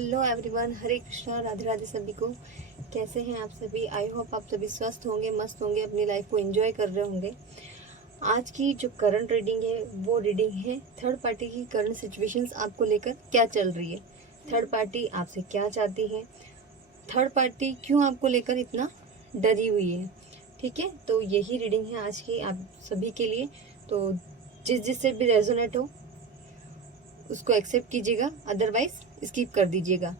Hello everyone, हरे कृष्णा, राधे राधे सभी को। कैसे हैं आप सभी? आई होप आप सभी स्वस्थ होंगे, मस्त होंगे, अपनी लाइफ को एंजॉय कर रहे होंगे। आज की जो करंट रीडिंग है वो रीडिंग है थर्ड पार्टी की करंट सिचुएशंस आपको लेकर क्या चल रही है, थर्ड पार्टी आपसे क्या चाहती है, थर्ड पार्टी क्यों आपको लेकर इतना डरी हुई है। ठीक है, तो यही रीडिंग है आज की आप सभी के लिए। तो जिससे भी रेजोनेट हो उसको एक्सेप्ट कीजिएगा, अदरवाइज स्किप कर दीजिएगा।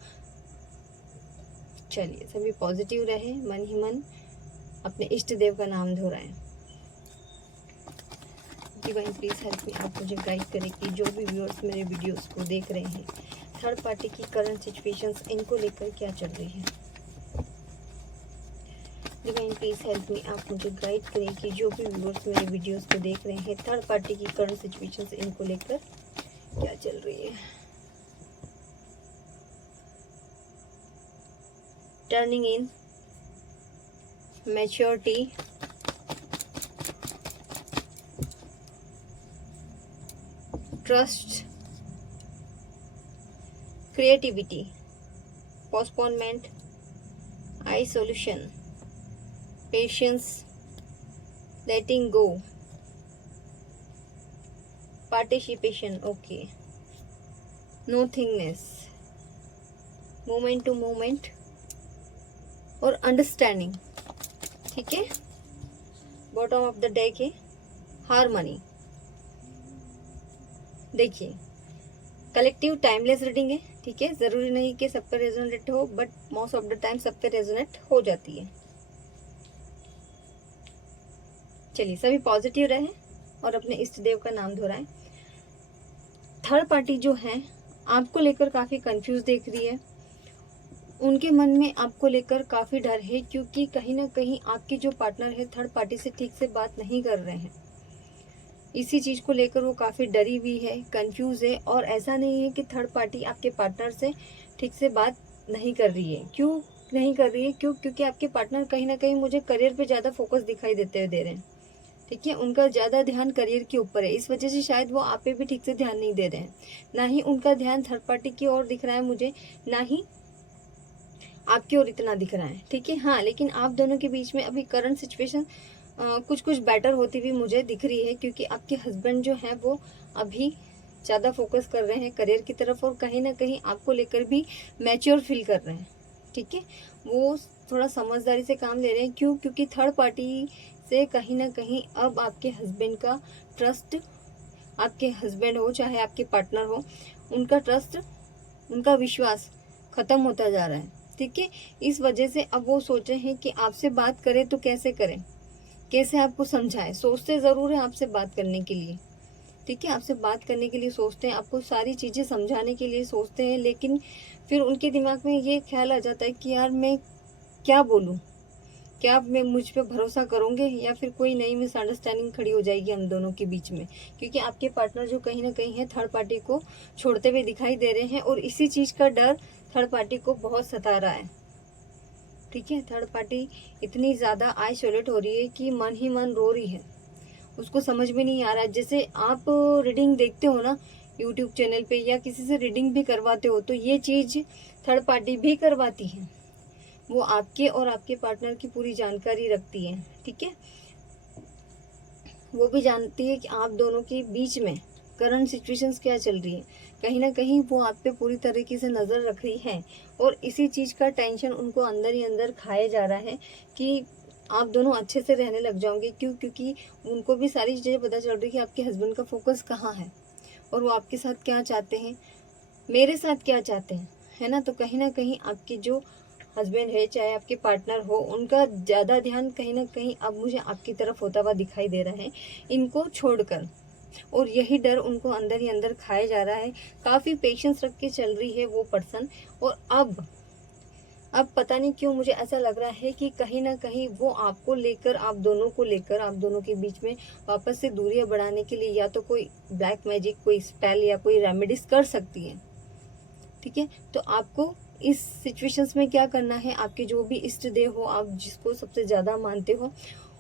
चलिए, सभी पॉजिटिव रहे, मन ही मन अपने इष्ट देव का नाम दोहराएं। डिवाइन प्लीज हेल्प मी, आप मुझे गाइड करें कि जो भी व्यूअर्स मेरे वीडियोस को देख रहे हैं, थर्ड पार्टी की करंट सिचुएशंस इनको लेकर क्या चल रही है। डिवाइन प्लीज हेल्प मी, आप मुझे गाइड करें कि जो भी व्यूअर्स मेरे वीडियोस को देख रहे हैं, थर्ड पार्टी की करंट सिचुएशंस इनको लेकर क्या चल रही है। Turning in maturity, trust, creativity, postponement, isolation, patience, letting go, participation, okay, nothingness, moment to moment और अंडरस्टैंडिंग। ठीक है, बॉटम ऑफ द डेक है हार्मनी। देखिए, कलेक्टिव टाइमलेस रीडिंग है। ठीक है, जरूरी नहीं कि सब पे रेजोनेट हो, but most of the time सब पे रेजोनेट हो जाती है। चलिए, सभी पॉजिटिव रहें और अपने इष्ट देव का नाम दोहराएं। थर्ड पार्टी जो है आपको लेकर काफी कंफ्यूज दिख रही है। उनके मन में आपको लेकर काफी डर है, क्योंकि कहीं ना कहीं आपके जो पार्टनर है थर्ड पार्टी से ठीक से बात नहीं कर रहे हैं। इसी चीज को लेकर वो काफी डरी हुई है, कंफ्यूज है। और ऐसा नहीं है कि थर्ड पार्टी आपके पार्टनर से ठीक से बात नहीं कर रही है। क्यों नहीं कर रही है? क्योंकि आपके पार्टनर कहीं ना कहीं मुझे करियर पे ज्यादा फोकस दिखाई देते हुए दे रहे हैं। ठीक है, उनका ज्यादा ध्यान करियर के ऊपर है, इस वजह से शायद वो आप पे भी ठीक से ध्यान नहीं दे रहे हैं। ना ही उनका ध्यान थर्ड पार्टी की ओर दिख रहा है मुझे, ना ही आपकी ओर इतना दिख रहा है। ठीक है, हाँ, लेकिन आप दोनों के बीच में अभी करंट सिचुएशन कुछ कुछ बेटर होती हुई मुझे दिख रही है, क्योंकि आपके हस्बैंड जो है वो अभी ज़्यादा फोकस कर रहे हैं करियर की तरफ, और कहीं ना कहीं आपको लेकर भी मैच्योर फील कर रहे हैं। ठीक है, वो थोड़ा समझदारी से काम ले रहे हैं। क्यों? क्योंकि थर्ड पार्टी से कहीं ना कहीं अब आपके हस्बैंड का ट्रस्ट, आपके हस्बैंड हो चाहे आपके पार्टनर हो, उनका ट्रस्ट, उनका विश्वास खत्म होता जा रहा है। ठीक है, इस वजह से अब वो सोचे हैं कि आपसे बात करें तो कैसे करें, कैसे आपको समझाएं। सोचते जरूर है आपसे बात करने के लिए। ठीक है, आपसे बात करने के लिए सोचते हैं, आपको सारी चीजें समझाने के लिए सोचते हैं, लेकिन फिर उनके दिमाग में ये ख्याल आ जाता है कि यार मैं क्या बोलूं, क्या आप मैं मुझ पे भरोसा करोगे, या फिर कोई नई मिसअंडरस्टैंडिंग खड़ी हो जाएगी हम दोनों के बीच में। क्योंकि आपके पार्टनर जो कहीं ना कहीं है थर्ड पार्टी को छोड़ते हुए दिखाई दे रहे हैं, और इसी चीज का डर थर्ड पार्टी को बहुत सता रहा है। ठीक है, थर्ड पार्टी इतनी ज्यादा आइसोलेट हो रही है कि मन ही मन रो रही है, उसको समझ में नहीं आ रहा है। जैसे आप रीडिंग देखते हो ना यूट्यूब चैनल पे, या किसी से रीडिंग भी करवाते हो, तो ये चीज थर्ड पार्टी भी करवाती है। वो आपके और आपके पार्टनर की पूरी जानकारी रखती है। ठीक है, वो भी जानती है कि आप दोनों के बीच में करंट सिचुएशंस क्या चल रही है। कहीं ना कहीं वो आप पे पूरी तरीके से नजर रख रही है, और इसी चीज का टेंशन उनको अंदर ही अंदर खाए जा रहा है कि आप दोनों अच्छे से रहने लग जाओगे। क्यों? क्योंकि उनको भी सारी चीजें पता चल रही है कि आपके हस्बैंड का फोकस कहाँ है, और वो आपके साथ क्या चाहते हैं, मेरे साथ क्या चाहते हैं, है ना। तो कहीं ना कहीं आपके जो हस्बैंड है चाहे आपके पार्टनर हो, उनका ज्यादा ध्यान कहीं ना कहीं अब मुझे आपकी तरफ होता हुआ दिखाई दे रहा है, इनको छोड़कर। और यही डर उनको अंदर ही अंदर खाया जा रहा है। काफी पेशेंस रख के चल रही है वो पर्सन, और अब पता नहीं क्यों मुझे ऐसा लग रहा है कि कहीं ना कहीं वो आपको लेकर, आप दोनों को लेकर, आप दोनों के बीच में वापस से दूरियां बढ़ाने के लिए या तो कोई ब्लैक मैजिक, कोई स्पेल या कोई रेमेडीज कर सकती है। ठीक है, तो आपको इस सिचुएशंस में क्या करना है, आपके जो भी इष्ट देव हो, आप जिसको सबसे ज्यादा मानते हो,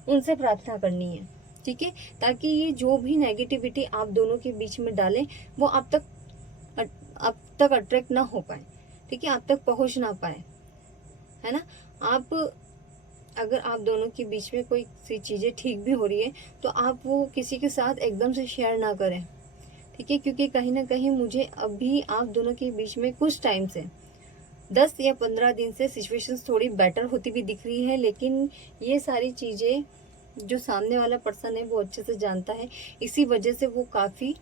उनसे प्रार्थना करनी है। ठीक है, ताकि ये जो भी नेगेटिविटी आप दोनों के बीच में डालें वो आप तक अट्रैक्ट ना हो पाए। ठीक है, आप तक पहुंच ना पाए, है ना। अगर आप दोनों के बीच में कोई सी चीजें ठीक भी हो रही है तो आप वो किसी के साथ एकदम से शेयर ना करें, ठीक है, क्योंकि कहीं ना कहीं मुझे अभी आप दोनों के बीच में कुछ टाइम से 10 या 15 दिन से सिचुएशंस थोड़ी बेटर होती भी दिख रही है, लेकिन ये सारी चीजें जो सामने वाला पर्सन है वो अच्छे से जानता है, इसी वजह से वो काफी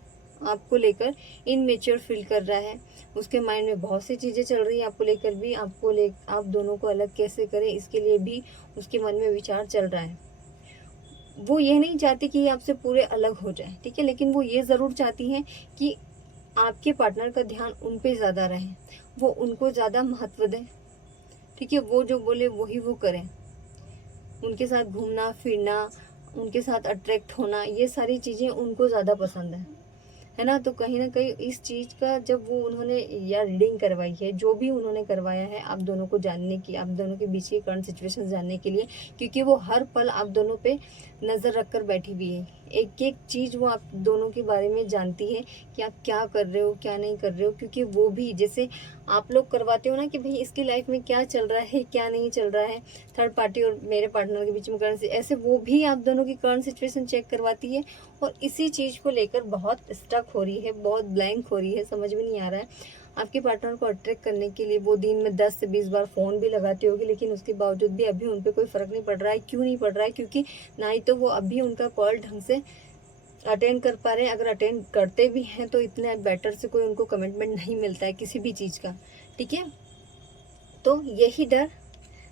आपको लेकर इनमेच्योर फील कर रहा है। उसके माइंड में बहुत सी चीजें चल रही है आपको लेकर भी, आप दोनों को अलग कैसे करें इसके लिए भी उसके मन में विचार चल रहा है। वो ये नहीं चाहती कि आपसे पूरे अलग हो जाए, ठीक है, लेकिन वो ये जरूर चाहती है कि आपके पार्टनर का ध्यान उन पे ज्यादा रहे, वो उनको ज्यादा महत्व दें, ठीक है, वो जो बोले वही वो करें, उनके साथ घूमना फिरना, उनके साथ अट्रैक्ट होना, ये सारी चीजें उनको ज्यादा पसंद है ना। तो कहीं ना कहीं इस चीज का जब वो उन्होंने या रीडिंग करवाई है, जो भी उन्होंने करवाया है आप दोनों को जानने की, आप दोनों के बीच की करंट सिचुएशन जानने के लिए, क्योंकि वो हर पल आप दोनों पे नजर रखकर बैठी हुई है, एक एक चीज वो आप दोनों के बारे में जानती है कि आप क्या कर रहे हो क्या नहीं कर रहे हो, क्योंकि वो भी जैसे आप लोग करवाते हो ना कि भाई इसकी लाइफ में क्या चल रहा है क्या नहीं चल रहा है, थर्ड पार्टी और मेरे पार्टनर के बीच में करंट, ऐसे वो भी आप दोनों की करंट सिचुएशन चेक करवाती है और इसी चीज को लेकर बहुत स्टक हो रही है, बहुत ब्लैंक हो रही है, समझ में नहीं आ रहा है। आपके पार्टनर को अट्रैक्ट करने के लिए वो दिन में 10 से 20 बार फोन भी लगाती होगी, लेकिन उसके बावजूद भी अभी उन पर कोई फर्क नहीं पड़ रहा है। क्यों नहीं पड़ रहा है? क्योंकि ना ही तो वो अभी उनका कॉल ढंग से अटेंड कर पा रहे हैं, अगर अटेंड करते भी हैं तो इतने बेटर से कोई उनको कमिटमेंट नहीं मिलता है किसी भी चीज का, ठीक है। तो यही डर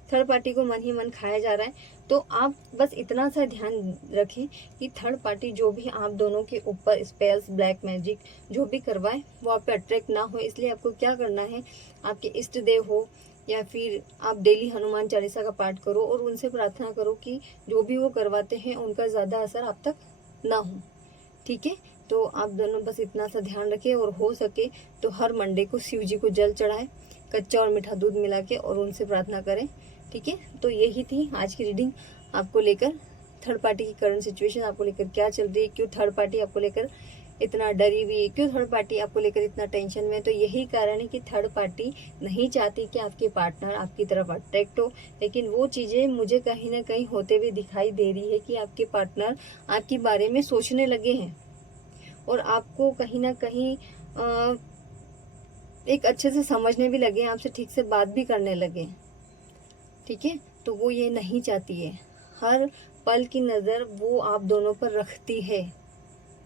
थर्ड पार्टी को मन ही मन खाया जा रहा है। तो आप बस इतना सा ध्यान रखें कि थर्ड पार्टी जो भी आप दोनों के ऊपर स्पेल्स ब्लैक मैजिक जो भी करवाए वो आप पे अट्रैक्ट ना हो। इसलिए आपको क्या करना है, आपके इष्ट देव हो या फिर आप डेली हनुमान चालीसा का पाठ करो और उनसे प्रार्थना करो कि जो भी वो करवाते हैं उनका ज्यादा असर आप तक ना हो, ठीक है। तो आप दोनों बस इतना सा ध्यान रखें और हो सके तो हर मंडे को शिव जी को जल चढ़ाएं कच्चा और मीठा दूध मिला के और उनसे प्रार्थना करें, ठीक है। तो यही थी आज की रीडिंग आपको लेकर, थर्ड पार्टी की करंट सिचुएशन आपको लेकर क्या चल रही है, क्यों थर्ड पार्टी आपको लेकर इतना डरी हुई है, क्यों थर्ड पार्टी आपको लेकर इतना टेंशन में है। तो यही कारण है कि थर्ड पार्टी नहीं चाहती कि आपके पार्टनर आपकी तरफ अट्रैक्ट हो, लेकिन वो चीजें मुझे कहीं ना कहीं होते हुए दिखाई दे रही है कि आपके पार्टनर आपके बारे में सोचने लगे हैं और आपको कहीं ना कहीं एक अच्छे से समझने भी लगे, आपसे ठीक से बात भी करने लगे, ठीक है। तो वो ये नहीं चाहती है, हर पल की नज़र वो आप दोनों पर रखती है,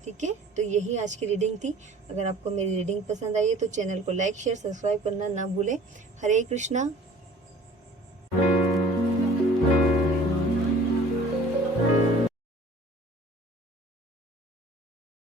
ठीक है। तो यही आज की रीडिंग थी। अगर आपको मेरी रीडिंग पसंद आई है तो चैनल को लाइक शेयर सब्सक्राइब करना ना भूलें। हरे कृष्णा।